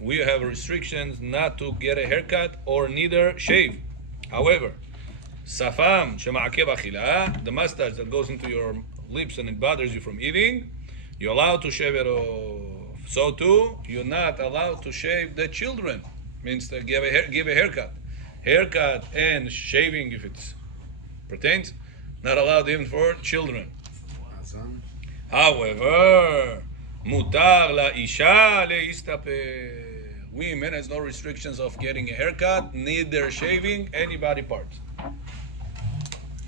we have restrictions not to get a haircut or neither shave. However, safam shema'akev achila, the mustache that goes into your lips and it bothers you from eating, you're allowed to shave it off. So too, you're not allowed to shave the children. Means to give a haircut. Haircut and shaving, if it pertains, not allowed even for children. However, mutar la isha leistaper. Women has no restrictions of getting a haircut, neither shaving any body parts.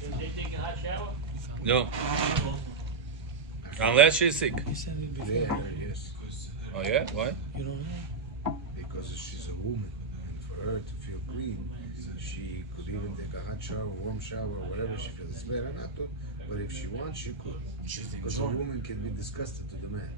Did they take a hot shower? No. Unless she's sick. He said it before. Yeah, yes. Oh yeah? Why? You don't know? Because she's a woman, and for her to feel clean, she could even take a hot shower, warm shower, whatever she feels. It's better not to, but if she wants, she could. Because a woman can be disgusted to the man.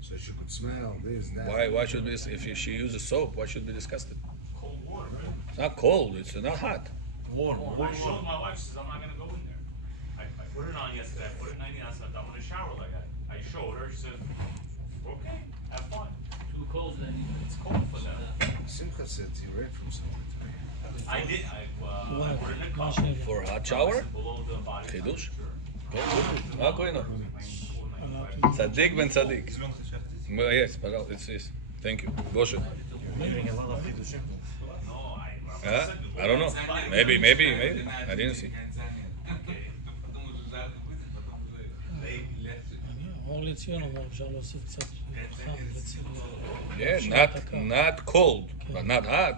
So she could smell this, that. Why should we? If she uses soap, why should we be disgusted? Cold water, right? It's not cold. It's not hot. Warm. I showed my wife, she says, I'm not going to go in there. I put it on yesterday, I put it 99, I said, I'm going to shower like that. I showed her, she said, okay, have fun. Too cold, then it's cold for them. Simcha said he read from somewhere to me. I did, I put it in a cup. For a hot shower? Below the body. Chidush? מה קוראים לו? צדיק בן צדיק. Yes, but it's thank you. Moshe. I don't know. Maybe. I didn't see. אור לציון אומר, אפשר להוסיף קצת חם לציון. Yeah, not cold, but not hot.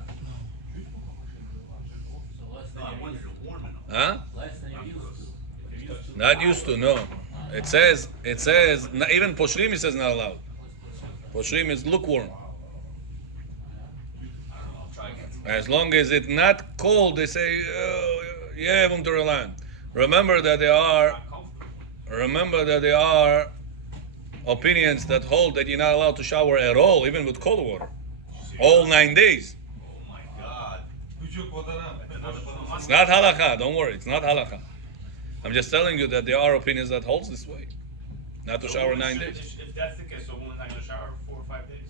Huh? Not used to, no. It says, even poshrim, it says not allowed. Poshrim is lukewarm. As long as it's not cold, they say, yeah, Vunturland. Remember that there are opinions that hold that you're not allowed to shower at all, even with cold water. All 9 days. Oh my God. It's not halakha, don't worry, it's not halakha. I'm just telling you that there are opinions that holds this way. Not to shower 9 days. If that's the case, so a woman's not going to shower for 4 or 5 days?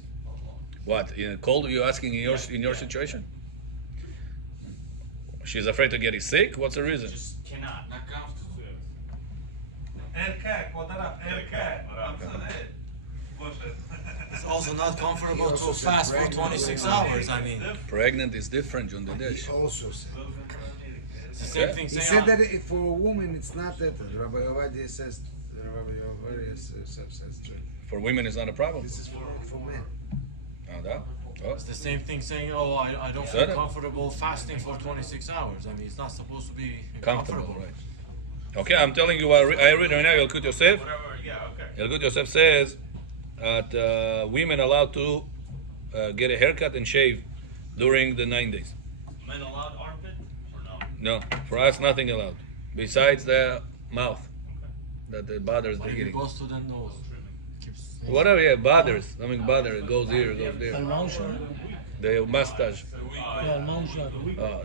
What? In cold? You're asking in your situation? She's afraid to get sick? What's the reason? Just cannot. Not comfortable. It's also not comfortable to fast for 26 hours. I mean, Pregnant is different, John Dedesh. He also said. it's the same thing. He said that for a woman, it's not that. Rabbi Ovadia says. For women, it's not a problem. This is for men. It's the same thing saying, oh, I don't feel comfortable fasting for 26 hours. I mean, it's not supposed to be Comfortable, right? Okay, I'm telling you what I read right now. Yalkut Yosef. Whatever, yeah, okay. Yalkut Yosef says that women allowed to get a haircut and shave during the 9 days. Men allowed armpit or no? No, for us, nothing allowed besides the mouth that it bothers the Maybe it eating. goes to the nose. Keeps Whatever, yeah, bothers. Something bothers. It goes here, it goes על there. מה הוא שואל? The mustache. לא, על מה הוא שואל?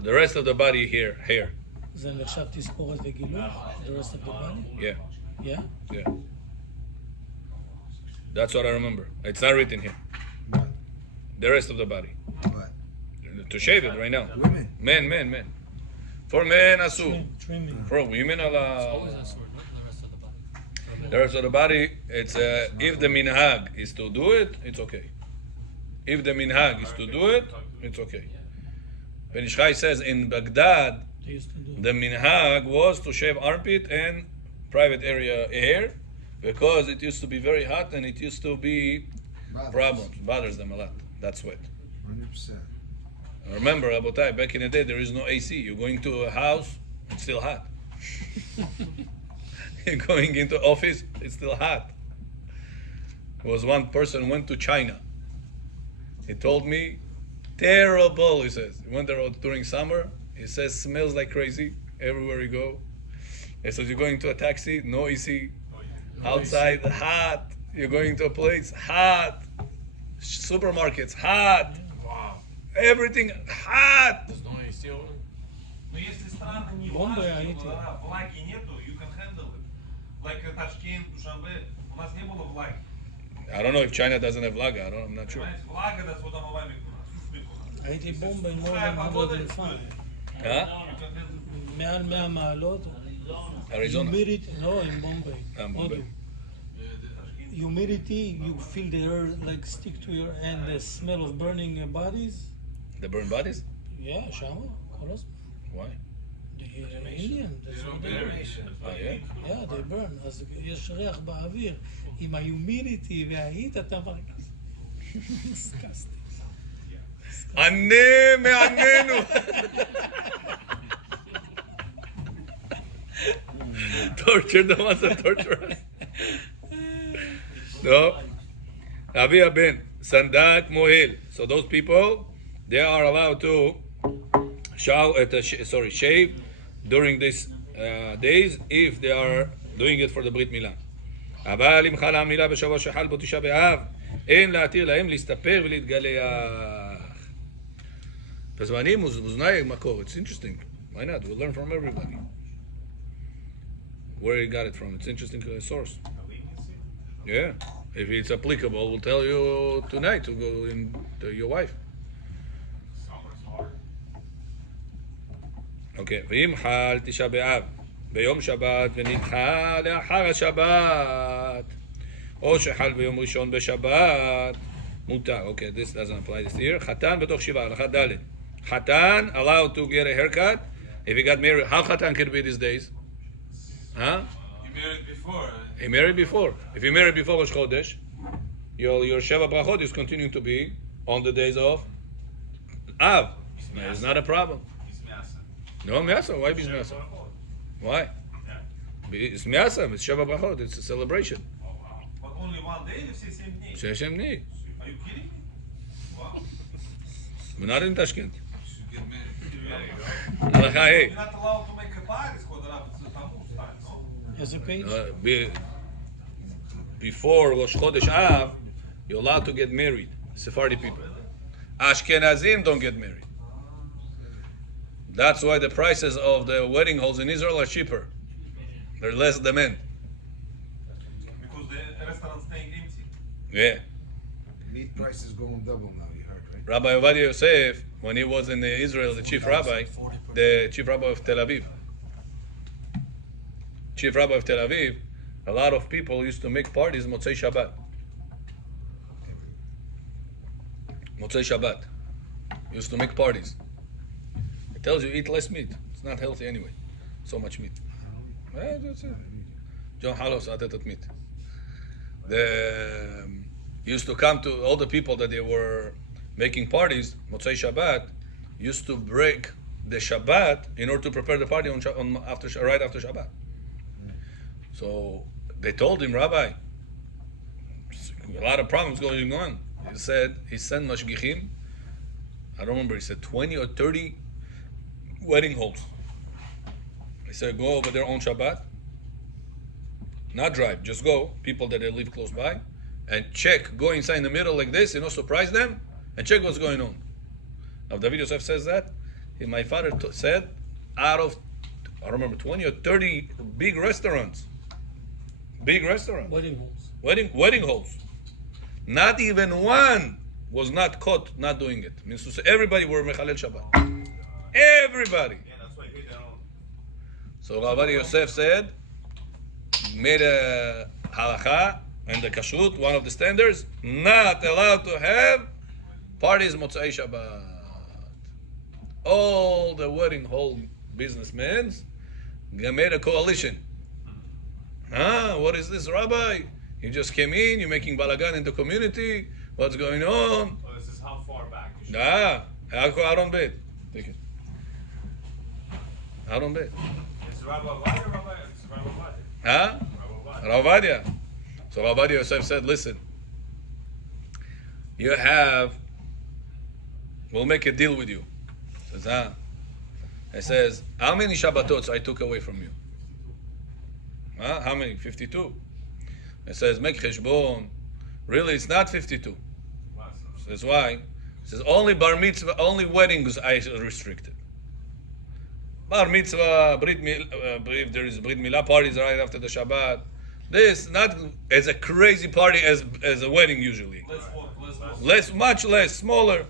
The rest of the body here, hair. זה נחשב תספורת וגילוח? The rest of the body? Yeah, Yeah? yeah. That's what I remember. It's not written here. But, The rest of the body. To shave it right now. women. Men. For men, asu. Trimming. For women, Allah. The rest of the body, it's if the minhag is to do it, it's okay. If the minhag is to do it, it's okay. Ben Ishchai says in Baghdad, They used to do the minhag was to shave armpit and private area hair because it used to be very hot and it used to be problems, bothers them a lot. That sweat. 100%. Remember, Rabotai, back in the day, there is no AC. You're going to a house, it's still hot. You're going into office, it's still hot. There was one person went to China. He told me, terrible, he says. He went there during summer. He says, smells like crazy everywhere you go. He says, you're going to a taxi, no AC. Outside, hot. You're going to a place, hot. Supermarkets, hot. wow. Everything hot. There's no AC over. Но если страны не Бомбы, влажные, они влаги нету, you can handle it. Like Tashkent, Dushanbe, у нас не было влаги. I don't know if China doesn't have laga. I'm not sure. Vlaga, that's what I'm allowing. הייתי בומביי more than 105. מעל 100 מעלות. Arizona. Humidity, no, in Bombay. Bombay. Humidity, you feel the air like stick to your, and the smell of burning bodies. They burn bodies? Yeah, shama, kolos. Why? The Indian, that's what they do. Oh, yeah? Yeah, they burn. אז יש ריח באוויר. עם ה-humidity וההיט אתה מרגיש. Disgusting. ענה מעננו. Torture, the ones that torture us. No. Avi Ben, Sandak Mohel. So those people, they are allowed to shave during these days if they are doing it for the Brit Milah. אבל אם חלה המילה בשבוע שחל בו תשעה באב, אין להתיר להם להסתפר ולהתגלח. בזמנים אוזני מקור. It's interesting. Why not? We'll learn from everybody. Where he got it from. It's interesting source. Yeah. If it's applicable, we'll tell you tonight to go in to your wife. Okay. ואם חל תשעה באב ביום שבת ונדחה לאחר השבת, או שחל ביום ראשון בשבת, מותר. Okay, this doesn't apply this year. חתן בתוך שבעה, הלכה ד'. חתן allowed to get a haircut if he got married. How חתן can be these days? Huh? He married before. He married before. If he married before Rosh Chodesh, your Sheva Brachot is continuing to be on the days of Av. It's not a problem. He's Miasa. No, Miasa. Why be Miasa? Why? It's Miasa. It's Sheva Brachot. It's a celebration. Oh, wow. But only one day, you say same day. Sheshem Ni. Are you kidding me? Wow. We're not in Tashkent. Should get married. Halacha hey. You're not allowed to make a party, it's called a Tammuz time, no? איזה page? Before Rosh Chodesh Av, you're allowed to get married. Sephardi people. Ashkenazim don't get married. That's why the prices of the wedding halls in Israel are cheaper. They're less demand. Because the restaurant's staying empty. Yeah. Meat prices going double now, you heard, right? Rabbi Ovadia Yosef, when he was in Israel, the chief rabbi of Tel Aviv. Chief rabbi of Tel Aviv, a lot of people used to make parties Motzei Shabbat. Motzei Shabbat. Used to make parties. It tells you eat less meat. It's not healthy anyway. So much meat. That's it. John Halos atetat meat. The used to come to all the people that they were making parties, Motzei Shabbat, used to break the Shabbat in order to prepare the party right after Shabbat. So they told him, Rabbi, a lot of problems going on. He said he sent mashgichim. I don't remember. He said 20 or 30 wedding halls. He said go over there on Shabbat, not drive, just go. People that they live close by, and check. Go inside in the middle like this, surprise them, and check what's going on. Now David Yosef says that. My father said, out of I don't remember 20 or 30 big restaurants. Wedding halls. Wedding halls. Not even one was not caught not doing it. Means to say everybody were Mechalel Shabbat. Everybody. Yeah, that's why they don't. So Rabbi Yosef said, made a halacha and the kashrut, one of the standards, not allowed to have parties Motzei Shabbat. All the wedding hall businessmen made a coalition. What is this, Rabbi? You just came in, you're making balagan in the community. What's going on? Oh, this is how far back? Out on bed. Take it. Out on bed. It's Rabbi Ovadia, Rabbi? It's Rabbi Ovadia. Huh? Rabbi Ovadia. Ravadia. So Ravadia Yosef said, listen, we'll make a deal with you. Says, He says, how many Shabbatots I took away from you? How many? 52. He says, make cheshbon. Really, it's not 52. Says, why? He says, only bar mitzvah, only weddings I restricted. Bar mitzvah, if there is Brit Milah parties right after the Shabbat, This not as a crazy party as a wedding usually. Much less, smaller.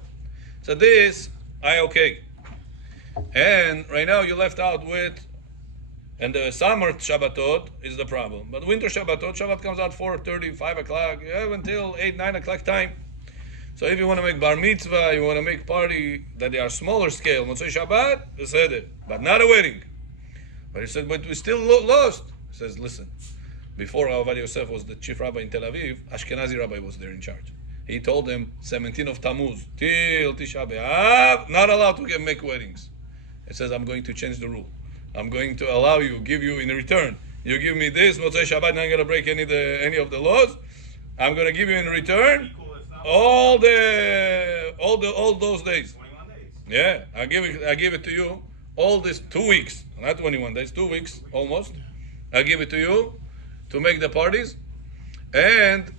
So this, I okay. And right now you left out with, and the summer Shabbatot is the problem. But winter Shabbatot, Shabbat comes out 4:30, 5 o'clock. You have until 8, 9 o'clock time. So if you want to make bar mitzvah, you want to make party that they are smaller scale, Motzei Shabbat, you said it, but not a wedding. But he said, but we still lost. He says, listen, before Avad Yosef was the chief rabbi in Tel Aviv, Ashkenazi rabbi was there in charge. He told them 17 of Tammuz till Tisha B'Av, not allowed to make weddings. He says, I'm going to change the rule. I'm going to allow you, give you in return. You give me this, Motzei Shabbat, not going to break any of the laws. I'm going to give you in return all those days. 21 days. Yeah, I give it to you. All this 2 weeks, not 21 days, 2 weeks almost. I give it to you to make the parties, and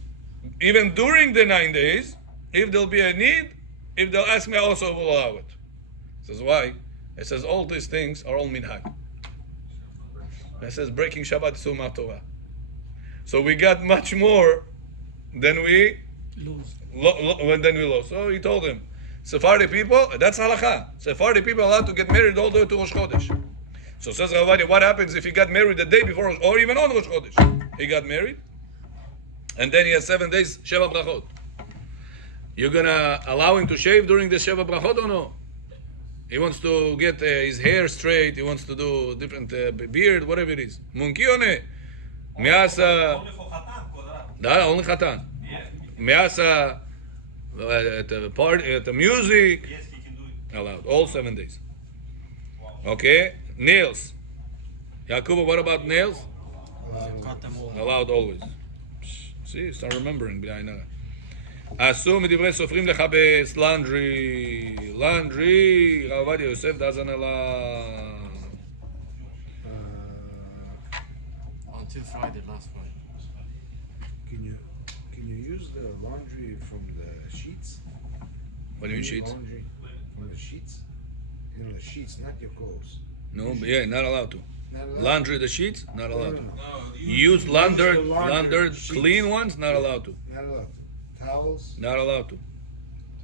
even during the 9 days, if there'll be a need, if they'll ask me, I also will allow it. It says why? It says all these things are all minhag. It says breaking Shabbat is Sumah Torah. So we got much more than we lost. So he told him, Sephardi people, that's halakha. Sephardi people are allowed to get married all the way to Rosh Chodesh. So says Ravadi, what happens if he got married the day before or even on Rosh Chodesh? He got married, and then he has 7 days Sheva Brachot. You're gonna allow him to shave during the Sheva Brachot or no? He wants to get his hair straight. He wants to do different beard, whatever it is. Munkione, miasa. Only for Chatan, Kodara. No, only Chatan. Yeah. Miasa at the party, at the music. Yes, he can do it. Allowed all 7 days. Okay, nails. Yakuba, what about nails? Cut them all. Allowed always. See, start remembering. אסור מדברי סופרים לכבס, laundry, הרב עובדיה יוסף doesn't allow. Until Friday, last Friday. Can you use the laundry from the sheets? What do you mean sheets? Laundry from the sheets? You know, the sheets, not your clothes. No, but yeah, not allowed to. Not allowed. Laundry the sheets, not No, allowed to. no. Use laundered, laundered clean sheets. ones, not allowed to. Not allowed. Towels. Not allowed to.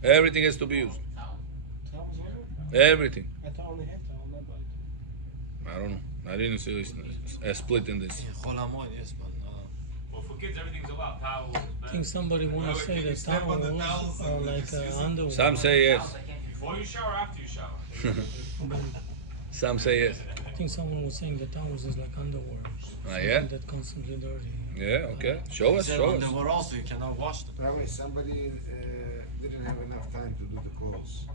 Everything has to be used. Everything. I thought only half towel, not body. I don't know. I didn't see a split in this. Chol Hamoed, yes, but Well, for kids, everything's allowed. Towels, I think somebody want to say that step on the towels towels are and like just use it. underwear. Some say yes. before you shower, after you shower. Some say yes. I think someone was saying that towels is like underwear. Ah, yeah? Something that constantly dirty. Yeah, okay. Show us, said show on us. the were also you cannot wash them. By the way, somebody didn't have enough time to do the clothes.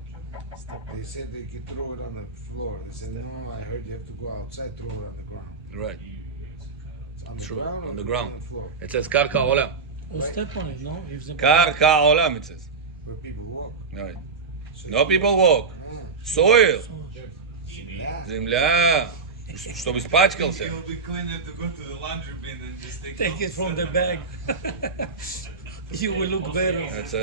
They said they could throw it on the floor. They said, no, I heard you have to go outside, throw it on the ground. Right. It's on the True. ground or On the ground. on the floor? It says karka olam. Or step on it, no? If the Karka olam, it says. Where people walk. Right. So No people walk. Soil. Yeah. Земля. Чтобы испачкался. It'll be cleaner to go to the laundry bin and just take take it from the bag. You will look better. That's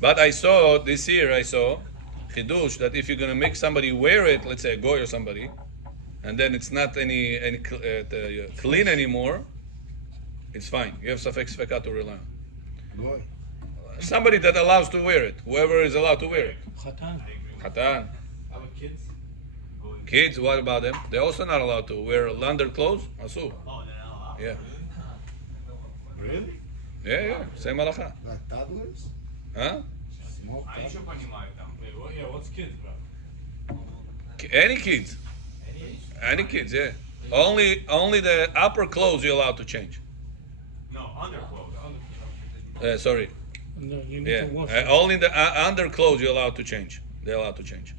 But I saw this year. I saw chidush that if you're gonna make somebody wear it, let's say a goy or somebody, and then it's not any clean anymore, it's fine. You have safek sveka to rely on. Boy. Somebody that allows to wear it. Whoever is allowed to wear it. Khatan. Khatan. How about kids? Kids, what about them? They're also not allowed to wear laundered clothes. Asu. Oh, they're not allowed. Yeah. Really? Yeah. Same halacha. Like toddlers? Huh? Small I toddlers? еще понимаю там. What's kids, bro? Any kids. Any kids, yeah. Only the upper clothes you're allowed to change. No, underclothes. Sorry. No, you need Yeah. to wash Only the underclothes you're allowed to change. They're allowed to change.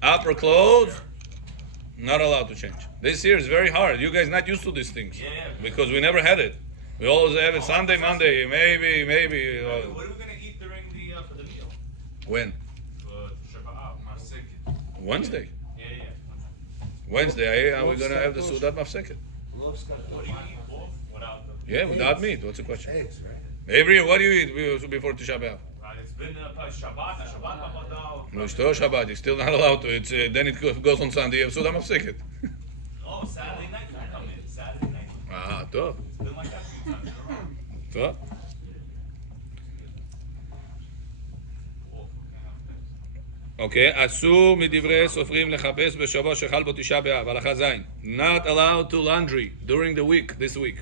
Upper clothes, not allowed to change. This year is very hard. You guys not used to these things. Yeah. Because we never had it. We always have it Sunday, Monday, maybe. What are we gonna eat during the for the meal? When? Shabbat. Wednesday. Yeah. Wednesday, are we going to have the Sudat Mafseket? What do you eat both without the? Yeah, without meat. What's the question? Eggs, right? Every year, what do you eat before Tisha B'Av? It's been Shabbat. Shabbat Abadal. No, it's still Shabbat. You're still not allowed to. It's then it goes on Sunday. You have Sudat Mafseket. Oh, Saturday night you come in. טוב. It's been like that a few times in a row. טוב. אוקיי, אסור מדברי סופרים לחפש בשבוע שחל בו תשעה באב, הלכה ז'. Not allowed to laundry during the week, this week.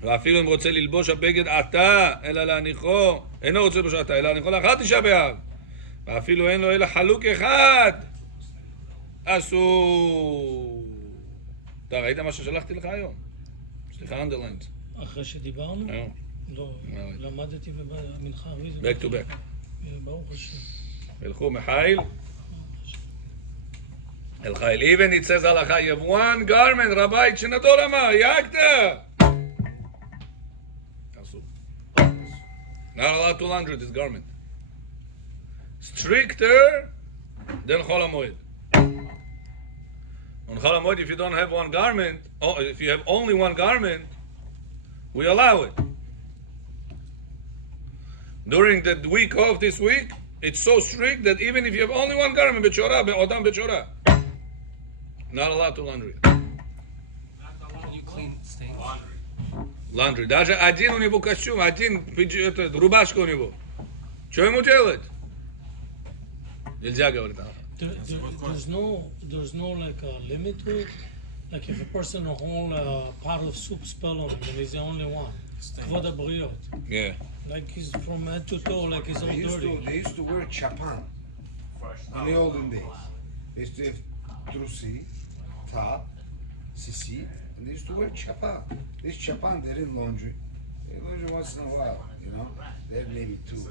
ואפילו אם רוצה ללבוש הבגד עתה, אלא להניחו, אינו רוצה ללבוש עתה, אלא להניחו לאחר תשעה באב. ואפילו אין לו אלא חלוק אחד. אסור. אתה ראית מה ששלחתי לך היום? סליחה, אנדרליינד. אחרי שדיברנו? לא, למדתי במנחה הרביעית. Back to back. ברוך השם. הלכו מחיל. אל חיל. Even it says הלכה, you have one garment, רבי, שנתו רמה, יאגת. אסור. Not allowed to launder this garment. Stricter than חול המועד. On Chol HaMoed, if you don't have one garment, or if you have only one garment, we allow it. During the week of this week, it's so strict that even if you have only one garment, b'chorah, be'odam b'chorah, not allowed to laundry. You clean stains. Laundry. Даже один у него костюм, один рубашка у него. Что ему делать? Нельзя говорить. There's no like a limit to it. Like if a person a whole pot of soup spill on him and he's the only one. Kvod habriot. Yeah. Like he's from head to toe, like he's all dirty. They used to wear chapan in the olden days. They used to have trusi, top, sisi, and they used to wear chapan. This chapan, they didn't laundry. They laundry once in a while, you know. They had maybe two.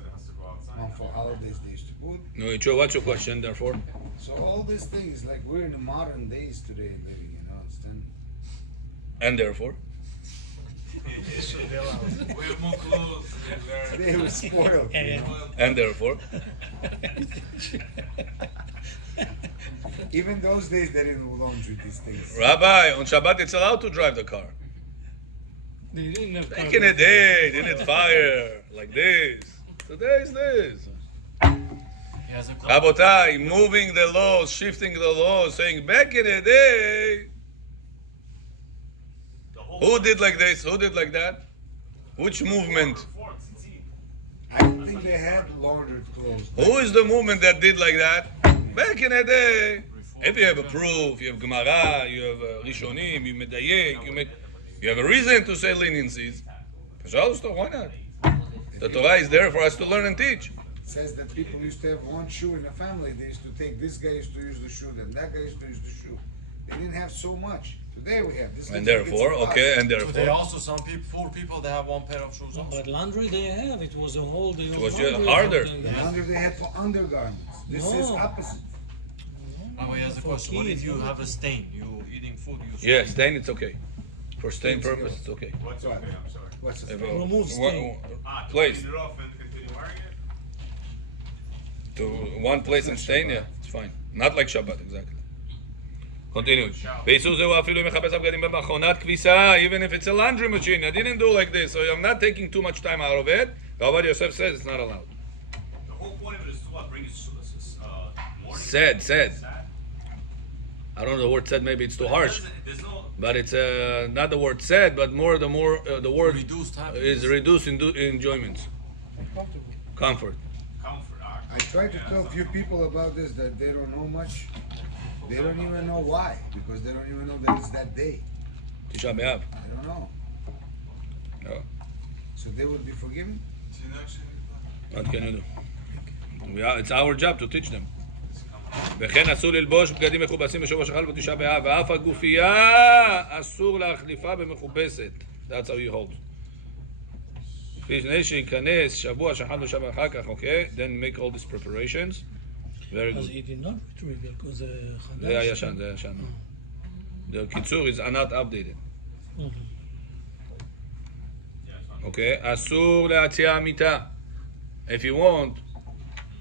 One for holidays they used to put. No, what's your question therefore? So all these things, like we're in the modern days today living, you know, understand? And therefore? We have more clothes. They were spoiled, you know. And therefore? Even those days they didn't laundry these things. Rabbi, on Shabbat it's allowed to drive the car. They didn't have Back in the day, they didn't fire like this. Today is this. He has a club. Rabotai, moving the laws, shifting the laws, saying back in the day, who did like this? Who did like that? Which movement? I think they had laundered clothes. Who is the movement that did like that? Back in the day. If you have a proof, you have Gemara, you have Rishonim, you medayek, you have a reason to say leniencies. Why not? The Torah is there for us to learn and teach. It says that people used to have one shoe in a family. They used to take, this guy used to use the shoe, then that guy used to use the shoe. They didn't have so much. Today we have this. And therefore, okay, and Today therefore, also some people, poor people, they have one pair of shoes also. But laundry they have, it was a whole day. It was harder. The laundry they had for undergarments. This is No. opposite. Now he has a For question. What if kids, you no? have a stain? You eating food, you yeah, stain it's okay. For stain purpose, it's okay. What's okay? I'm sorry. What's the If, Remove stain. To place clean it off and continue wearing it? to one place and stain, yeah, it's fine. Not like Shabbat, exactly. Continue. באיסור זהו אפילו אם מחפש הבגדים במכונת כביסה, even if it's a laundry machine. I didn't do like this, so I'm not taking too much time out of it. Rabbi Yosef says it's not allowed. The whole point of it is to what? Bring it morning. Said. I don't know the word said, maybe it's too harsh. There's no. But it's not the word said, but more the word reduced happiness. is reduced in enjoyments. Comfort. Comfort. I tried to tell a few people about this that they don't know much. They don't even know why, because they don't even know that it's that day. Tisha B'Av. I don't know. No. So they will be forgiven? What can you do? It's our job to teach them. וכן אסור ללבוש בגדים מכובסים בשבוע שחל בתשעה באב, ואף הגופייה אסור להחליפה במכובסת. That's how you hold. לפני שייכנס שבוע שחל ושבוע אחר כך, okay? Then make all these preparations. Very אז good. he did not retrieve it, because זה חדש. זה הישן, זה הישן. The קיצור is not updated. Okay? אסור להציע מיטה. If you want,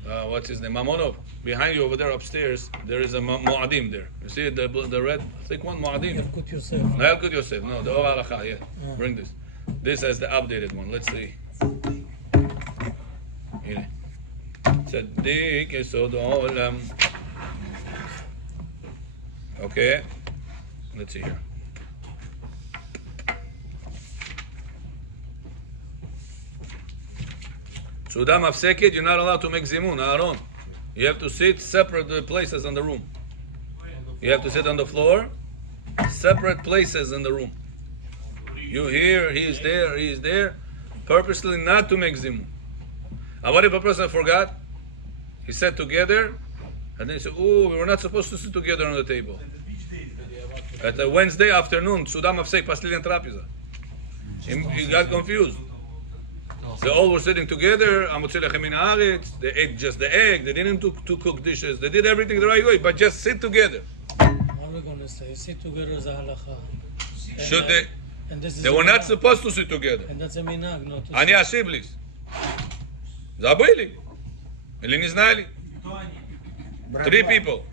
what's his name? Mamonov. Behind you over there upstairs, there is a Moadim there. You see the red thick one? Moadim. Yalkut Yosef. No, Yalkut Yosef. No, the Or Halacha, yeah. Bring this. This is the updated one. Let's see. הנה. צדיק יסוד העולם. Okay. Let's see here. Suda mafseket, you're not allowed to make zimun, Aaron. You have to sit separate places in the room. You have to sit on the floor, separate places in the room. You here, he is there, purposely not to make zimun. And what if a person forgot? He sat together, and then he said, "Oh, we were not supposed to sit together on the table." At a Wednesday afternoon, Suda mafsek pastilin trapiza. He got confused. They all were sitting together. They ate just the egg. They didn't to cook dishes. They did everything the right way, but just sit together. What are we going to say? Sit together is a halakha. Should they? And this is They a were not minhag. supposed to sit together. And that's a minhag, not to אני אשיב לי. זברי לי. אלי נזנה לי. 3 people.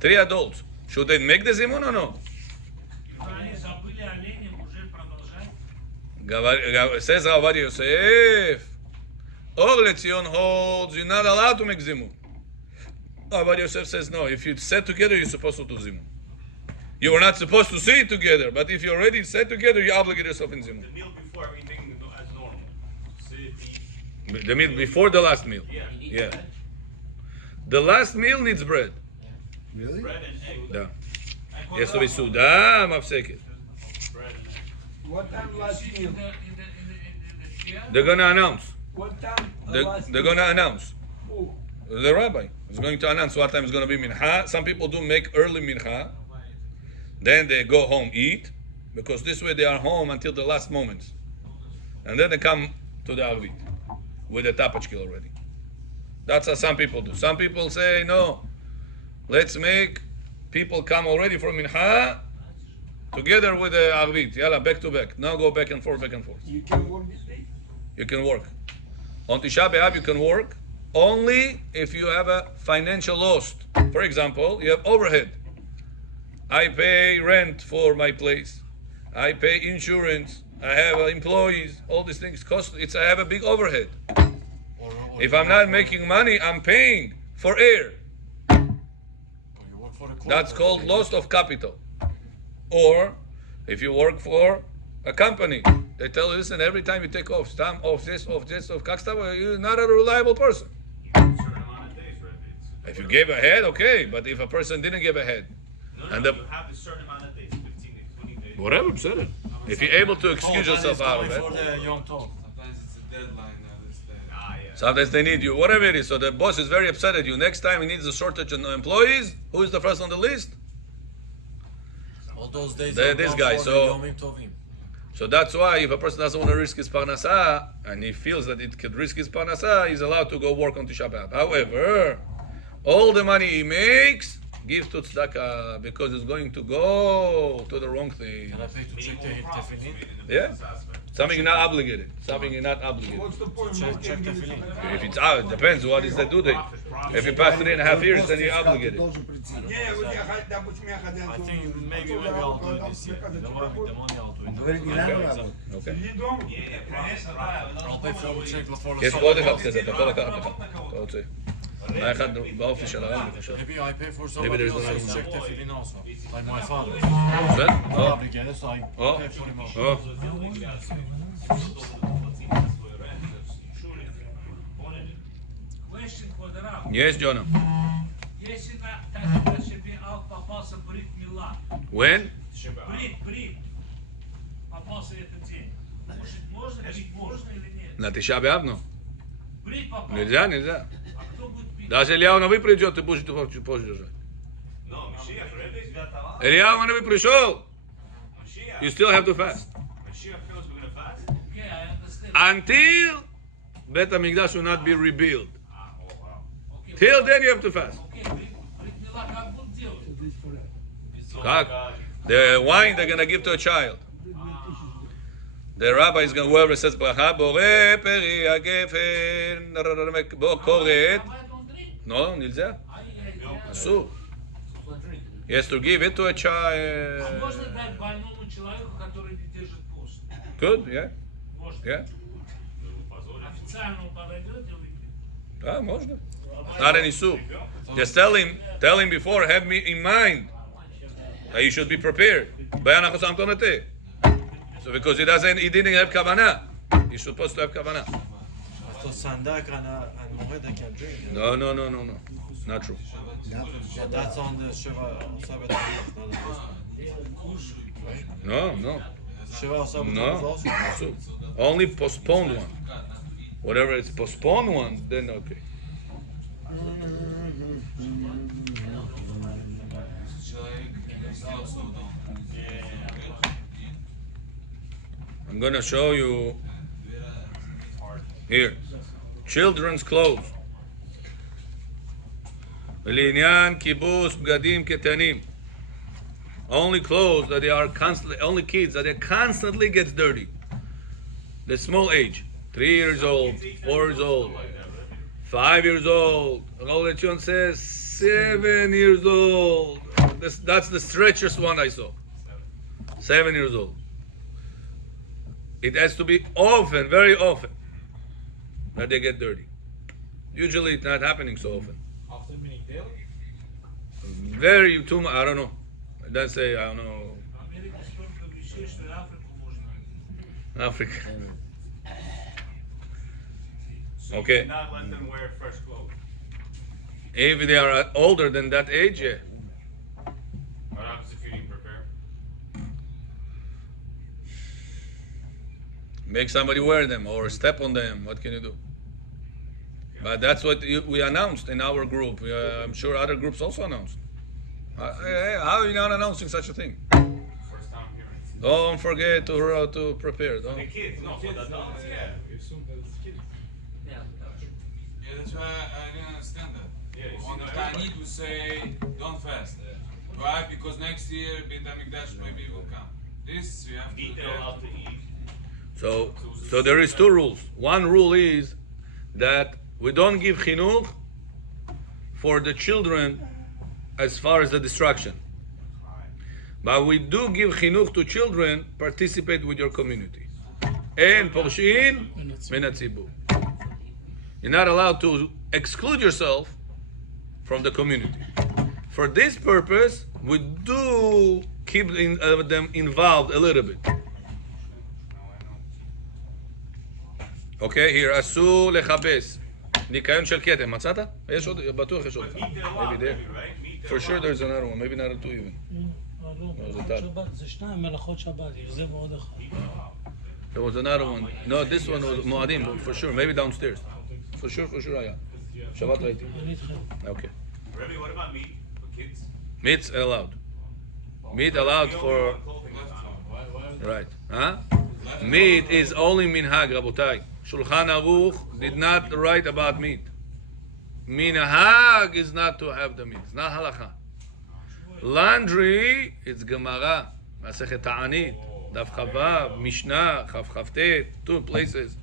3 adults. Should they make the zimun or no? Says Rav Yosef. Or Letzion holds you're not allowed to make zimun. Rav Yosef says no. If you sit together, you're supposed to do zimun. You are not supposed to sit together, but if you already sat together, you obligate yourself in zimun. The meal before everything as normal. Sit, eat. The meal before the last meal. Yeah. The last meal needs bread. Really? Bread and egg. Yeah. Yes, to be Suda mafseket. Bread and egg. What time last meal? They're gonna announce. What time They're gonna announce. Who? The rabbi is going to announce what time is going to be mincha. Some people do make early mincha. Then they go home, eat, because this way they are home until the last moments. And then they come to the Arvit with the tapachkil already. That's how some people do. Some people say, no, let's make people come already for mincha together with the Arvit. Yalla, back to back. Now go back and forth, back and forth. You can work this day? You can work. On Tisha B'Av you can work only if you have a financial loss. For example, you have overhead. I pay rent for my place. I pay insurance. I have employees. All these things cost. I have a big overhead. If I'm not making money, I'm paying for air. That's called loss of capital. Or if you work for a company, they tell you, listen, every time you take off, time off this, you're not a reliable person. Certain amount of days, right? If you gave a head, okay, but if a person didn't give a head, No, and you have a certain amount of days, 15, 20 days. whatever, said it. If you're able to excuse yourself out of it, For the Yom Tov. Sometimes it's a deadline now. This day. Yeah. sometimes they need you, whatever it is. So the boss is very upset at you. Next time he needs a shortage of employees. Who is the first on the list? All those days. This are guy, for so- the Yomim Tovim. So that's why if a person doesn't want to risk his parnasa and he feels that it could risk his parnasa, he's allowed to go work on Tisha B'Av. However, all the money he makes, give to tzedakah because it's going to go to the wrong thing. Can I pay to check the tefillin? Yeah, something you're not obligated. Something you're not obligated. What's the point? Check tefillin. If it's out, it depends. What is the due date? If you pass 3.5 years, then you're obligated. Не, вот я, допустим, я ходил. I think maybe I'll do it this year. The money I'll do it. Okay. Сиди дома. I'll pay for the check before the יש פה עוד אחד כזה, אתה יכול לקחת לך. אתה רוצה. מה אחד באופי של הרב, אני חושב. Maybe I pay for Maybe somebody there's no else's reason. check tefillin also. Like my father. בסדר? I'm או, obligated, so I או, pay for him also. או. Question for the Rav. יש, ג'ונה. Если на себе попался брит мила, When? брит, попался этот день, кушать можно, брить можно или нет? На Тиша Б'Ав, ну. Брит попался. Нельзя, нельзя. А кто будет пить? Даже Ильяу Нави придет, ты будешь позже держать. No, Mashiach, Rebbe, Ильяу Нави пришел, Mashiach. you still have to fast. Mashiach feels we're gonna fast. Okay, I understand. Until Bet HaMikdash will not be rebuilt. Oh wow. Okay, Till then you have to fast. okay, брит мила как будут делать? Как? The wine they're going to give to a child. The rabbi is going to, whoever says bracha, Borei peri hagefen, bo koret. Давай он drink. No, нельзя. Ай-яй-яй. Asur. He has to give it to a А child. можно дать больному человеку, который не держит пост? Good, yeah, Можно. yeah. Официально он подойдет и выпьет. Ah, можно. Not an issue. Just tell him before, have me in mind that you should be prepared. So because he didn't have kavanah. You're supposed to have kavanah. So Sandak and Moretov can drink it. No. Not true. But that's on the Shiva Sabbath, not the first one. No. Shiva Sabbath is No. also. So, only postponed one. Whatever it's postponed one, then okay. I'm gonna show you here. Children's clothes. לעניין כיבוס בגדים קטנים. Only clothes that they are constantly, only kids that they constantly gets dirty. The small age, 3 years old, 4 years old, 5 years old. All that John says 7 years old. That's the stretchiest one I saw. 7 years old. It has to be often, very often, that they get dirty. Usually it's not happening so often. After many daily? Very too much. I don't know. Let's say I don't know. Америка столько вещей, что и Африку можно. Africa. So Okay. you cannot let them wear fresh clothes. If they are older than that age, yeah. What happens if you didn't prepare? Make somebody wear them or step on them. What can you do? But that's what we announced in our group. I'm sure other groups also announced. How are you not announcing such a thing? First time hearing it. Don't forget to prepare. For the Don't. kids, no, for the adults, yeah. Yeah, that's why I didn't understand that. Yeah, you On the see, no, Ta'anit we say, don't fast. Why? Because next year, Beit HaMikdash maybe will come. This, you have to Eat, do. they're allowed to eat. So there is 2 rules. One rule is that we don't give chinuch for the children as far as the destruction. But we do give chinuch to children, participate with your community. En porshin min hatzibur. You're not allowed to exclude yourself from the community. For this purpose, we do keep them involved a little bit. Okay, here, אסור לכבס. ניקיון של כתם, מצאת? יש עוד, בטוח יש עוד. But meat, they're allowed, Maybe there. maybe, right? Meat, they're For sure allowed. there's another one, maybe not 2 even. לא, זה מלאכות טל. שבת, זה 2 מלאכות שבת, יש זה ועוד אחד. There was another one. No, this one was מועדים, but for sure, maybe downstairs. For sure היה. שבת ראיתי. אני איתכם. Okay. Rebbe, what about meat for kids? Meat's allowed. Meat allowed We only for... want clothing on. Right. Huh? Meat is only minhag, Rabotai. Shulchan Aruch did not write about meat. Minhag is not to have the meat. It's not halacha. Laundry, it's Gemara. Masechet Ta'anit. Daf Chavav, Mishnah, Chav Chavtet, 2 places.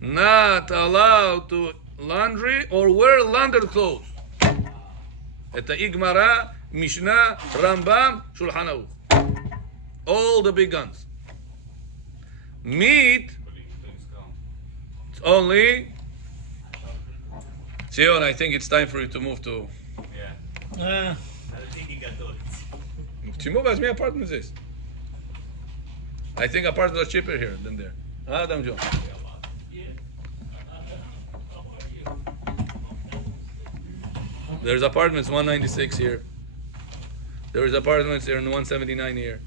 Not allowed to laundry or wear laundered clothes. At the Igmara, Mishnah, Rambam, Shulchan Aruch. All the big guns. Meat, it's only. Zion, I think it's time for you to move to. Yeah. I think he got those. Timo, as many apartments is. I think apartments are cheaper here than there. Adam John. There's apartments 196 here. There's apartments here in 179 here.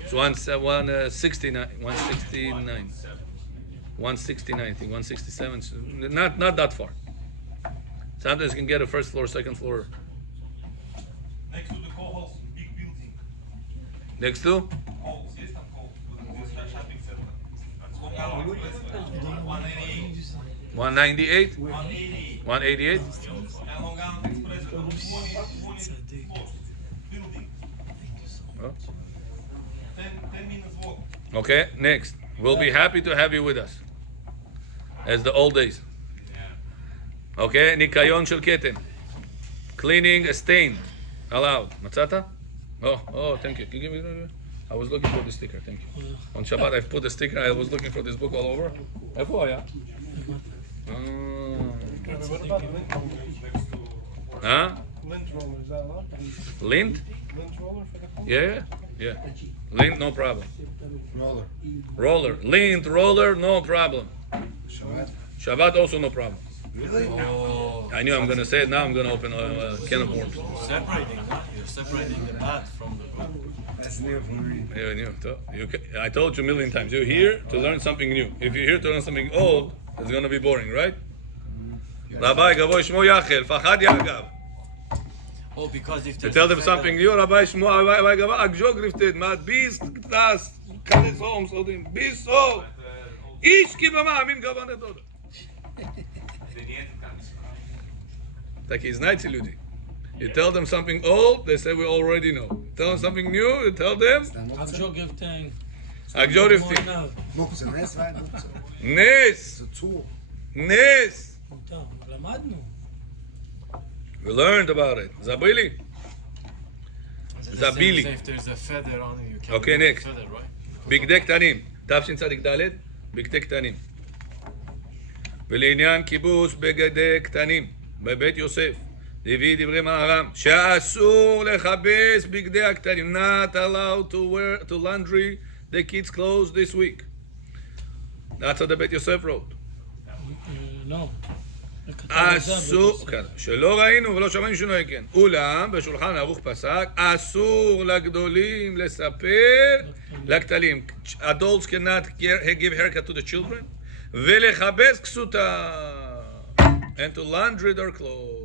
It's 169, 169, 169. I think 167. So not that far. Sometimes you can get a first floor, second floor. Next to the Kohl's big building. Next to Kohl's, yes, там Kohl's. This shopping center. It's Long Island Express. 188. 198, 188. 188. And Long Island Express. 20 floors. Building. Oh. 10 minutes walk. Okay, next. We'll be happy to have you with us. As the old days. Okay, ניקיון של כתם. Cleaning a stain. Allowed. מצאת? Oh, thank you. Can you give me? I was looking for the sticker, thank you. On Shabbat I put the sticker, I was looking for this book all over. איפה היה? Huh? Lint roller, is that allowed? Lint? Lint roller for the cold? Yeah. Yeah. Lint, no problem. Roller. Roller. Lint, roller, no problem. Shabbat. Shabbat also no problem. Really? Oh, I knew I'm going to say it. Now I'm going to open a can of worms. separating, huh? You're separating the bad from the good. That's new for me. I told you a million times. You're here to learn something new. If you're here to learn something old, it's going to be boring, right? Rabbi Gavoy Shmo Yachel, Fachad Yagav. Oh, because if To there's tell a them feather- something new, Rabbi Shmo, Rabbi Gavoy, Agjog Rifted, Mat Bis, Das, Kales Homs, Odin, Bis, Oh, Ish Kibama, Amin Gavan Edoda. Like he's Nazi Ludi. You tell them something old, they say we already know. Tell them something new, you tell them, Agjog give thing. Agjog Rifted. Muktzah, Nes, right? Muktzah. Nes, It's a tool. Nes. טוב, למדנו. We learned about it. Zabili. Is it the Zabili. same if there's a feather on it, you can't Okay, put a next. feather, right? בגדי קטנים, תשצ"ד, בגדי קטנים. ולעניין כיבוש בגדי קטנים, בבית יוסף, הביא דברי מהר"ם, שאסור לכבס בגדי הקטנים, not allowed to laundry the kids' clothes this week. That's what the בית יוסף wrote. לא. אסור, שלא ראינו ולא שמענו שינוי כן. אולם, בשולחן ערוך פסק, אסור לגדולים לספר לקטנים. Adults cannot give haircut to the children. ולכבס כסותה. And to laundry their clothes.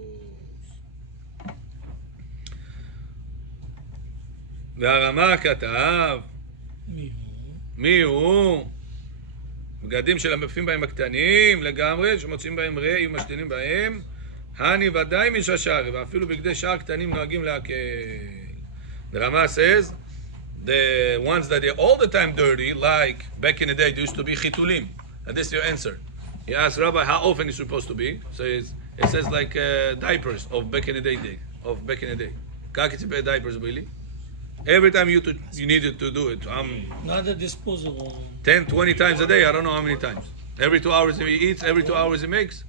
והרמ"א כתב, מי הוא? בגדים שלמפים בהם הקטנים לגמרי, שמוצאים בהם רעי ומשתינים בהם, הני ודאי מששרי, ואפילו בגדי שער קטנים נוהגים להקל. The Rama says, the ones that are all the time dirty, like back in the day, there used to be chitulim. And this is your answer. He asked Rabbi, how often is supposed to be? So it says like diapers of back in the day. Как тебе diapers были? Every time you needed to do it. Not a disposable one. 10, 20 times a day, I don't know how many times. Every 2 hours he eats, every 2 hours he makes.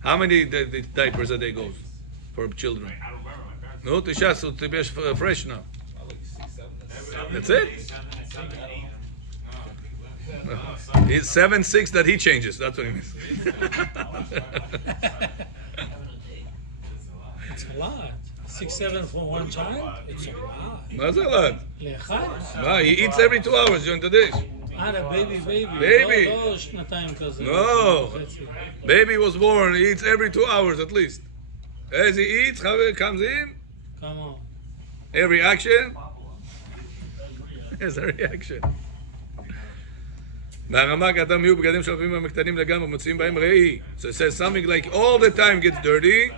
How many the diapers a day goes for children? No, Tisha, so to be fresh now. That's it? It's 7, 6 that he changes, that's what he means. It's a lot. 6, 7 for one child? It's a lot. מה זה lot? לאחד? מה, he eats every 2 hours during the day. baby. Baby. לא שנתיים כזה. No. וחצי. Baby was born, he eats every 2 hours at least. As he eats, comes in, כמה? a reaction. There's a reaction. והרמ"א כתב יהיו בגדים שלפים בהם הקטנים לגמרי, מוצאים בהם ראי. So it says something like all the time gets dirty.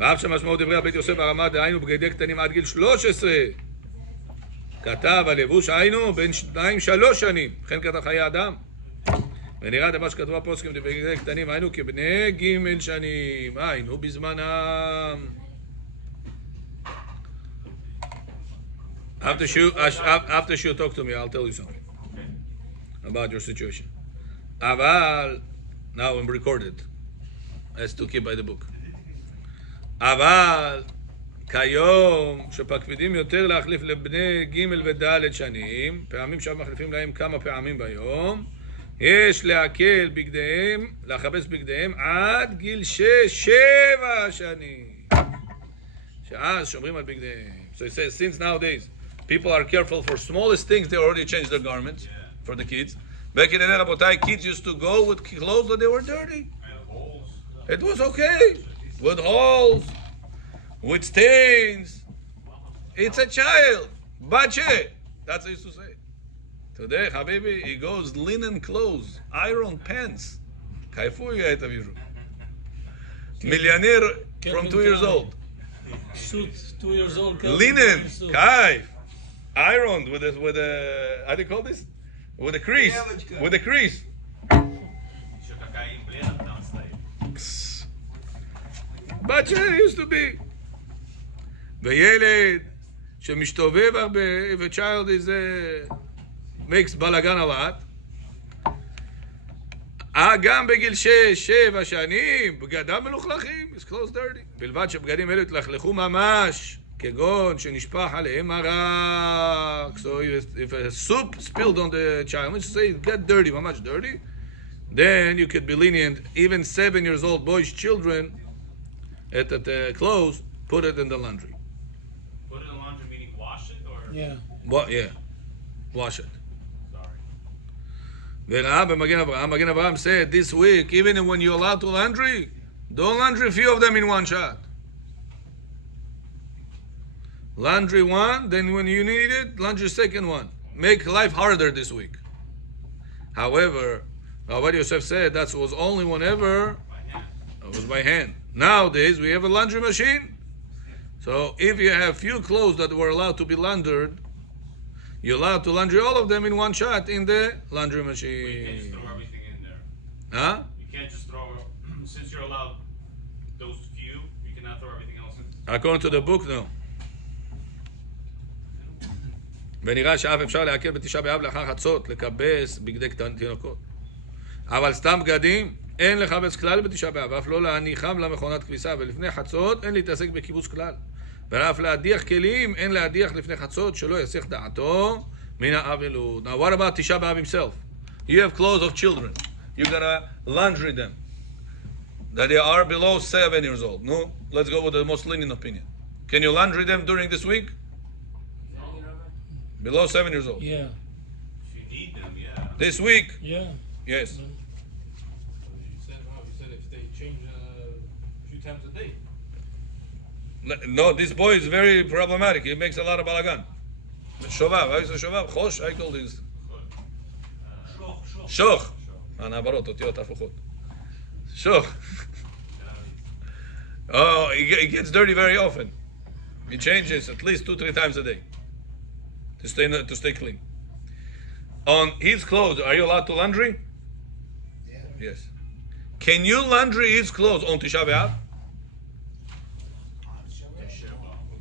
ואף שמשמעות דברי הבית יוסף הרמ"א דהיינו בגדי קטנים עד גיל 13. כתב הלבוש היינו בין 2-3 שנים. וכן כתב חיי אדם. ונראה דבר שכתבו הפוסקים בגדי קטנים היינו כבני ג' שנים. היינו בזמנם. After you talk to me, I'll tell you something about your situation. אבל, now I'm recorded. As to keep by the book. אבל, כיום, שמקפידים יותר להחליף לבני ג' וד' שנים, פעמים שמחליפים להם כמה פעמים ביום, יש להקל בגדיהם, לחפש בגדיהם עד גיל 6-7 שנים. שאז שומרים על בגדיהם. So it says, since nowadays, people are careful for smallest things, they already changed their garments for the kids. Back in the day, Rabotai, kids used to go with clothes that they were dirty. It was okay. With holes, with stains. It's a child. Bache. That's what he used to say. Today, Habibi, he goes linen clothes, iron pants. Kaifu you Millionaire from 2 years old. Suit, 2 years old. Linen, suit. Kai, ironed with a how do you call this? With a crease. With a crease. But it used to be. וילד שמשתובב הרבה, if a child is makes balagan a lot, גם בגיל 6-7 שנים, בגדיו מלוכלכים, it's close dirty. בלבד שבגדים אלו התלכלכו ממש, כגון שנשפך עליהם מרק. So if a soup spilled on the child, let's say it got dirty, ממש dirty, then you could be lenient. Even 7 years old boys, children, at the clothes, put it in the laundry. Put it in the laundry meaning wash it or? Yeah. What? Yeah, wash it. Sorry. וראה במגן אברהם, מגן אברהם said this week, even when you're allowed to laundry, don't laundry a few of them in one shot. Laundry one, then when you need it, laundry second one. Make life harder this week. However, what Yosef said, that was only whenever it was by hand. Nowadays, we have a laundry machine. So if you have few clothes that were allowed to be laundered, you're allowed to laundry all of them in one shot in the laundry But you can't just machine. throw everything in there. Huh? You can't just throw, since you're allowed those few, you cannot throw everything else in. According to the book, no. ונראה שאף אפשר להקל בתשעה באב לאחר חצות, לקבס בגדי תינוקות. אבל סתם בגדים, אין לכבס כלל בתשעה באב, אף לא להניחם למכונת כביסה, ולפני חצות אין להתעסק בקיבוץ כלל. ואף להדיח כלים, אין להדיח לפני חצות, שלא יסיח דעתו מן האבלות. Now what about Tisha B'Av himself? You have clothes of children. You gotta laundry them. That they are below 7 years old. No? Let's go with the most lenient opinion. Can you laundry them during this week? Below 7 years old. Yeah. If you need them, yeah. This week? Yeah. Yes. You said if they change a few times a day. No, this boy is very problematic. He makes a lot of balagan. Shovav, how is the shovav? Chosh, I call this. Shoch. הנעברות, אותיות הפוכות. Shoch. Oh, he gets dirty very often. He changes at least 2-3 times a day to stay clean. On his clothes, are you allowed to laundry? Yeah. Yes. Can you laundry his clothes on Tisha B'Av?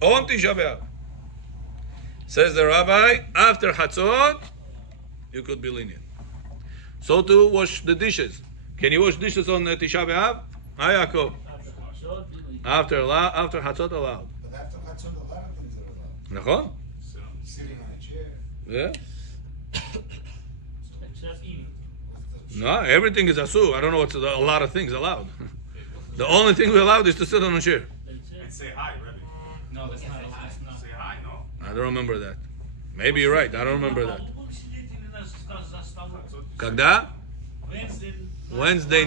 On Tisha B'Av. Says the rabbi, after Chatzot, you could be lenient. So to wash the dishes. Can you wash dishes on Tisha B'Av? Hi, Yaakov. After Chatzot allowed. But after Chatzot, a lot of things are allowed. נכון? Sitting on a chair. Yeah. Except eating. No, everything is asur. I don't know what's a lot of things allowed. The only thing we allowed is to sit on a chair. And say hi, Rebbe. No, that's not. That's not. Say hi, no? I don't remember that. Maybe you're right. I don't remember that. Вы сидите за столом. Когда? Wednesday. Wednesday.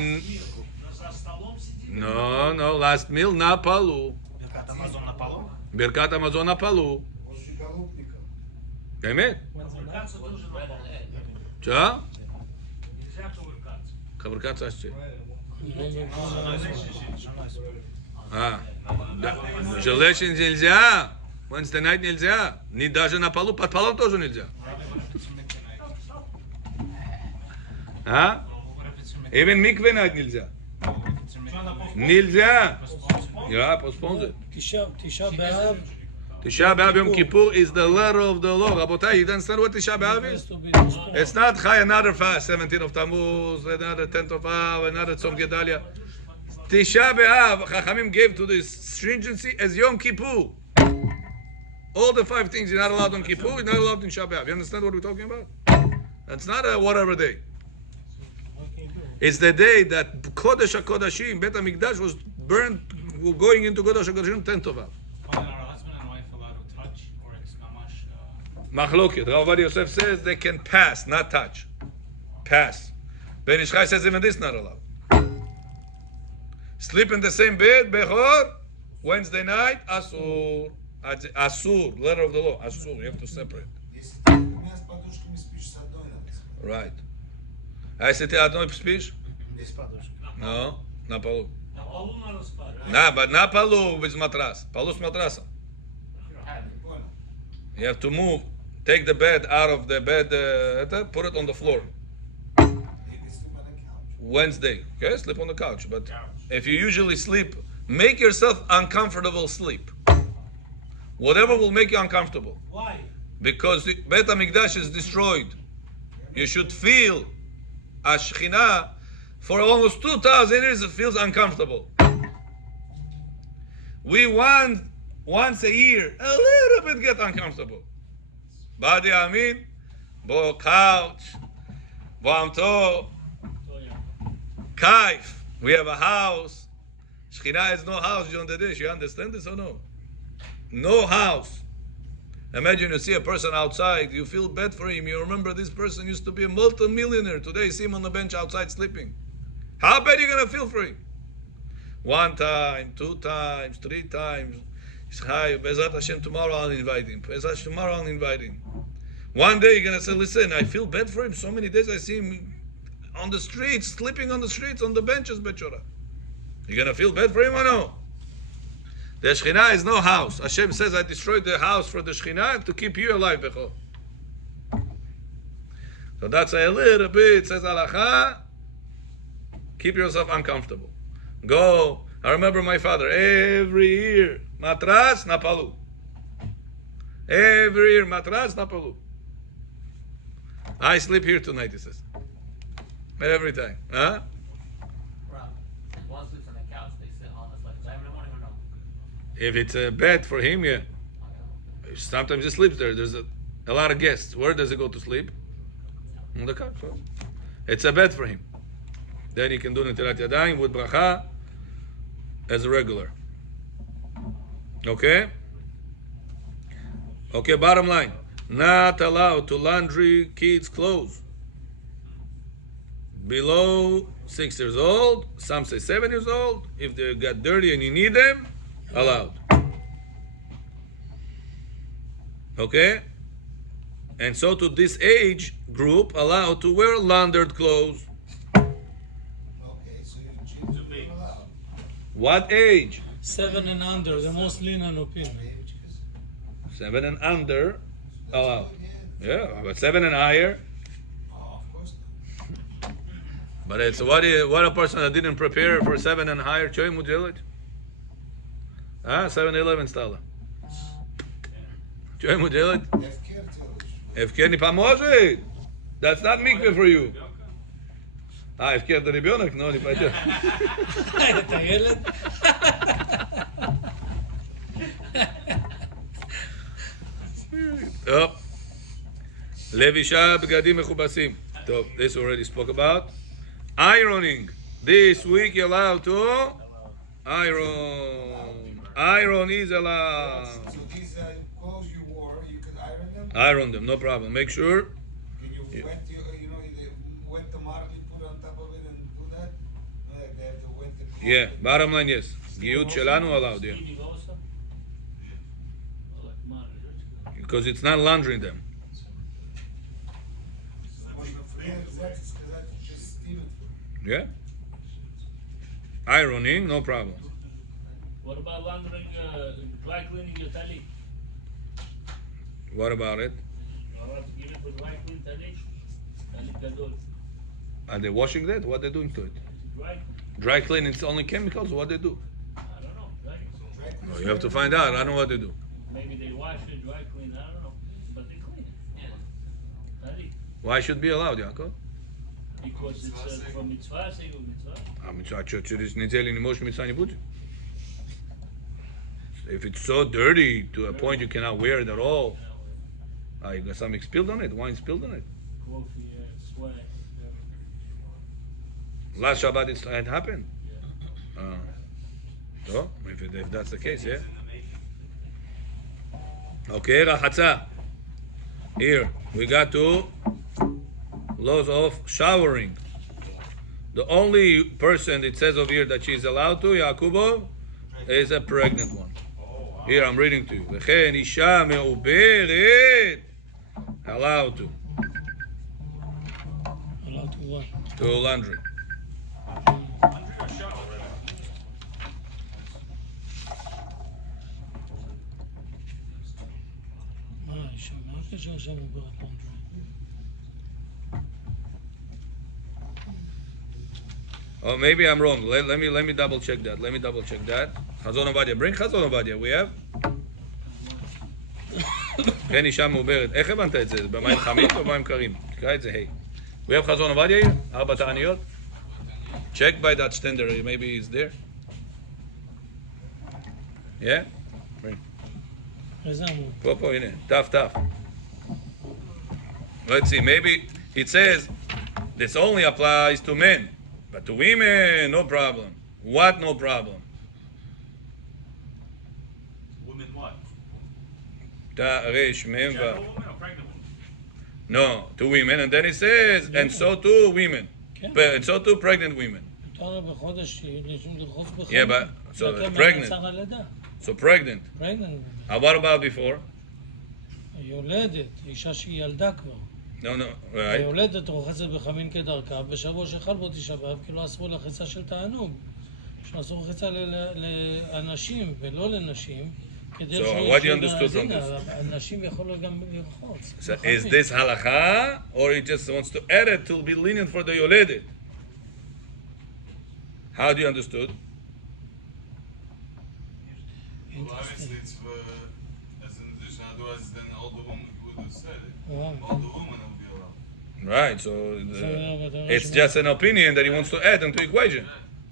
За столом сидите. No, last meal на полу. Birkat Hamazon на полу. ברכת המזון на полу. Возле голубника. באמת? Кувыркаться тоже на полу. Что? Нельзя кувыркаться. Кувыркаться что? No. Желешин нельзя. Wednesday night нельзя. Ни даже на полу. Под полом тоже нельзя. А? Even mikveh night нельзя. Нельзя. Yeah, postpone it. Tisha B'Av Tisha B'Av Yom Kippur is the letter of the law. Rabotai, you don't understand what Tisha B'Av has is? to be postponed. It's not Chai, another fast, 17th of Tammuz, another 10th of Av, another Tzom Gedalia. Tisha B'Av, Chachamim gave to this stringency as Yom Kippur. All the 5 things you're not allowed on Kippur, you're not allowed in Tisha B'Av. You understand what we're talking about? That's not a whatever day. It's the day that Kodesh HaKodashim, Bet HaMikdash was burned, going into Kodesh HaKodashim, 10th of Av. Are husband and wife allowed to touch, or it's mamash? Machloket. Rav Ovadia Yosef says they can pass, not touch. Pass. Ben Ish Chai says even this not allowed. Sleep in the same bed, Bechor, Wednesday night, Asur. Asur, letter of the law, Asur, you have to separate. Если ты двумя с подушками спишь, с одной надо спать. Right. А если ты одной спишь? Без подушки. No, на полу. На полу надо спать. На полу без матрас. Полу с матрасом. Не понял. You have to move, take the bed out of the bed, put it on the floor. You can sleep on the couch. Wednesday, okay, sleep on the couch. But if you usually sleep, make yourself uncomfortable sleep. Whatever will make you uncomfortable. Why? Because the Bet HaMikdash is destroyed. You should feel a Shekhinah For almost 2,000 years, it feels uncomfortable. We want once a year, a little bit get uncomfortable. Badi Amin, Bo couch, Bo Amto, Kaif. We have a house. Shekhinah has no house during the day. You understand this or no? No house. Imagine you see a person outside, you feel bad for him. You remember this person used to be a multi-millionaire. Today you see him on the bench outside sleeping. How bad are you going to feel for him? 1 time, 2 times, 3 times. Hi, Bezat Hashem, tomorrow I'll invite him. Bezat Hashem, tomorrow I'll invite him. One day you're going to say, listen, I feel bad for him. So many days I see him on the streets, sleeping on the streets, on the benches, Bechora. You're going to feel bad for him or no? The Shekhinah is no house. Hashem says, I destroyed the house for the Shekhinah to keep you alive, Becho. So that's a little bit, says Halacha, keep yourself uncomfortable. Go. I remember my father, every year, matras, napalu. Every year, matras, napalu. I sleep here tonight, he says. Every time. Huh? One sleeps on the couch, they sit on the side. I don't even know. If it's a bed for him, yeah. Sometimes he sleeps there. There's a lot of guests. Where does he go to sleep? On the couch. Right? It's a bed for him. Then he can do Netilat Yadayim with bracha as a regular. Okay? Okay, bottom line. Not allowed to laundry kids' clothes below 6 years old. Some say 7 years old. If they got dirty and you need them, allowed. Okay? And so to this age group, allowed to wear laundered clothes. Okay, so you choose allowed. What age? 7 and under, the most lenient opinion. 7 and under, allowed. Yeah, but 7 and higher. Oh, of course not. But it's what a person that didn't prepare for 7 and higher. Choy mujelet. 7-11 stala. Choy mujelet. Efker ni pomoże. That's not mikveh for you. Efker the ribyonak, no, ni payet. את הילד? טוב. לבישה בגדים מכובסים. טוב, this already spoke about. Ironing. This week you're allowed to iron. Iron is allowed. So these clothes you wore, you could iron them? Iron them, no problem. Make sure. Can you wet wet the model you put on top of it and do that? Like they have to wet the clothes? Yeah, bottom line, yes. Giyut shelanu allowed, yeah. Because it's not laundering them. That's just steaming. Yeah? Ironing, no problem. What about laundering, dry cleaning your tali? What about it? You're allowed to give it for dry clean tali? Tali gadol. Are they washing that? What are they doing to it? Dry? Dry cleaning, it's only chemicals? What they do? I don't know. Dry. Oh, you have to find out. I don't know what they do. Maybe they wash it, dry clean, I don't know. But they clean it. Tali. Why should it be allowed, Yaakov? Because it's from mitzvah, segel mitzvah. Mitzvah через неделю не можешь митцва не будет. If it's so dirty to a point you cannot wear it at all, you got something spilled on it, wine spilled on it. Coffee, sweat. Last Shabbat it happened. So, if that's the case, yeah. Okay, Rahatza. Here, we got to laws of showering. The only person it says over here that she's allowed to, Yaakubov, is a pregnant one. Here I'm reading to you. V'chen isha me'uberet. Allowed to. Allowed to what? To laundry. מה הקשר שם עוברת לאנדרי? Oh, maybe I'm wrong. Let me double check that. Chazon Ovadia. Bring Chazon Ovadia. We have? כן אישה מעוברת. איך הבנת את זה? במים חמים או במים קרים? תקרא את זה, היי. We have חזון עובדיה here? 4 תעניות? Check by that standard. Maybe he's there. Yeah? איזה עמוד? פה, הנה. תף. Let's see. Maybe it says this only applies to men. But to women, no problem. What no problem? Women what? Resh, mem, General women or pregnant women? no, to women. And then it says, and so too women. כן. And so too pregnant women. מותר בחודש לרחוץ בחודש. Yeah, but so לקבל pregnant. מעצר הלידה. So pregnant. pregnant. What about before? יולדת, אישה שהיא ילדה כבר. No, right. היולדת רוחצת בחמין כדרכה, בשבוע שחל בו תשעה באב, כי לא אסרו לחיצה של תענוג. שאסרו לחיצה לאנשים ולא לנשים, כדי So what do you understood from this? הנשים יכולות גם לרחוץ. So is this halacha, or he just wants to add it to be lenient for the yoledet? How do you understood? Well, obviously it's for, as in addition, otherwise then all the women would have said it. Oh. All the women would be allowed. Right, so it's just an opinion that he wants to add into the equation.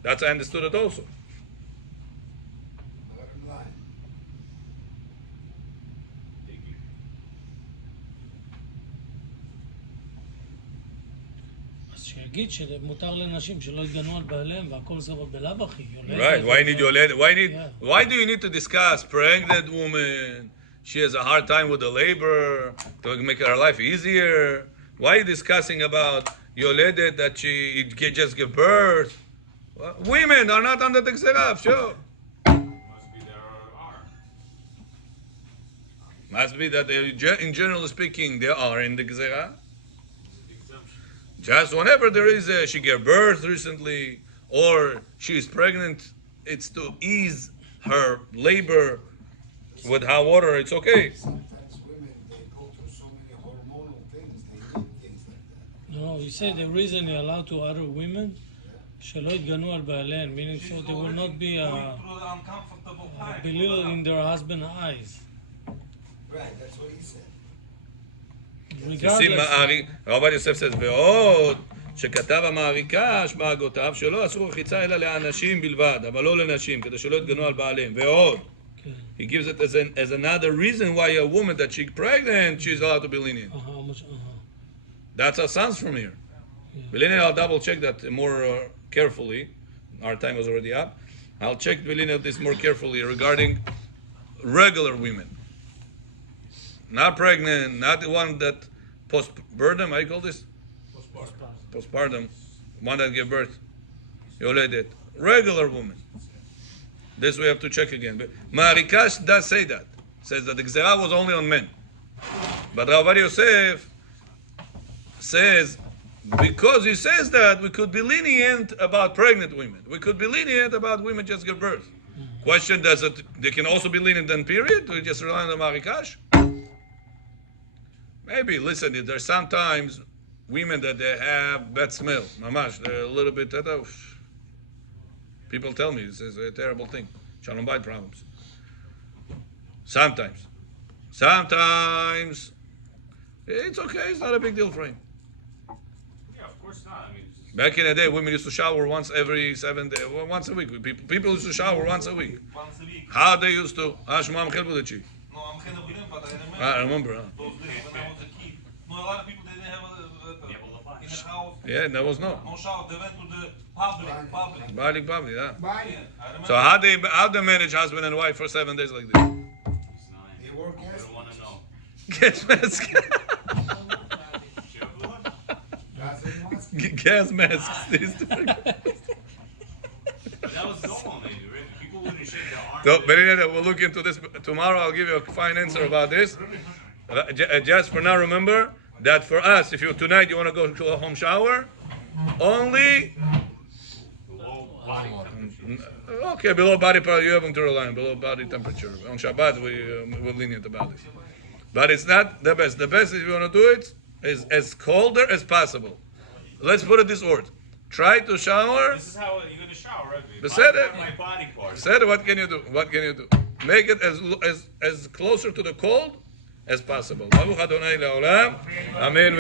That's I understood it also. Bottom line. אז שיגיד שמותר לנשים שלא יתגנו על בעליהם והכל זה בלאו הכי. Right, why need yoledet? Why do you need to discuss pregnant woman? She has a hard time with the labor to make her life easier. Why are you discussing about yoledet that she just give birth? Well, women are not under the gzerah, sure. Must be there are. Must be that in general speaking, they are in the gzerah. Exemption. Just whenever there is she gave birth recently or she is pregnant, it's to ease her labor with hot water. It's okay. Sometimes women, they go through so many hormonal things, they need things like that. No, you say the reason you're allowed to other women שלא יתגנו על בעליהן, meaning so they will not be belittled in their husband's eyes. Right, that's what he said. You see, Regardless, רבי יוסף says, ועוד שכתב המעריקה שמעגותיו שלא אסרו רחיצה אלא לאנשים בלבד, אבל לא לנשים, כדי שלא יתגנו על בעליהם. ועוד, he gives it as another reason why a woman that she's pregnant, she's allowed to be lenient. That's how it sounds from here. Lenient, I'll double check that more carefully. Our time was already up. I'll check this more carefully regarding regular women. Not pregnant, not the one that postpartum, how do you call this? Postpartum. One that gave birth. Yoledet. Regular woman. This we have to check again. But Marikash does say that. Says that the Gzerah was only on men. But Rav Yosef says, because he says that, we could be lenient about pregnant women. We could be lenient about women just give birth. Question, they can also be lenient then period? Do we just rely on the Marikash? Maybe, listen, there's sometimes women that they have bad smell. Mamash, they're a little bit, people tell me this is a terrible thing. Shalom Bayit problems. Sometimes, it's okay, it's not a big deal for him. Yeah, of course not. I mean, Back in the day, women used to shower once every 7 days, once a week. People used to shower once a week. Once a week. How they used to? Ashma Amchel No, I'm kind of blind, but I remember. those days when I was a kid. No, a lot of people didn't have in the house. Yeah, there was no. No shower. They went to the public. Balik, yeah. Bye. I remember. So how they manage husband and wife for 7 days like this? They work I as don't want to know. Gas masks. Gas masks. That was normal, maybe, right? People wouldn't shake their arms. So, but anyway, we'll look into this tomorrow. I'll give you a fine answer about this. Just for now, remember that for us, if tonight you want to go to a home shower, only Low body temperature. okay below body temperature. You have them to rely on below body temperature. On Shabbat, we're lenient about it, but it's not the best. The best, if you want to do it, is as colder as possible. Let's put it this order: try to shower. This is how you're going to shower, right? But said it. My body part. Said, what can you do? What can you do? Make it as closer to the cold as possible. Baruch Adonai Le'olam. Amen.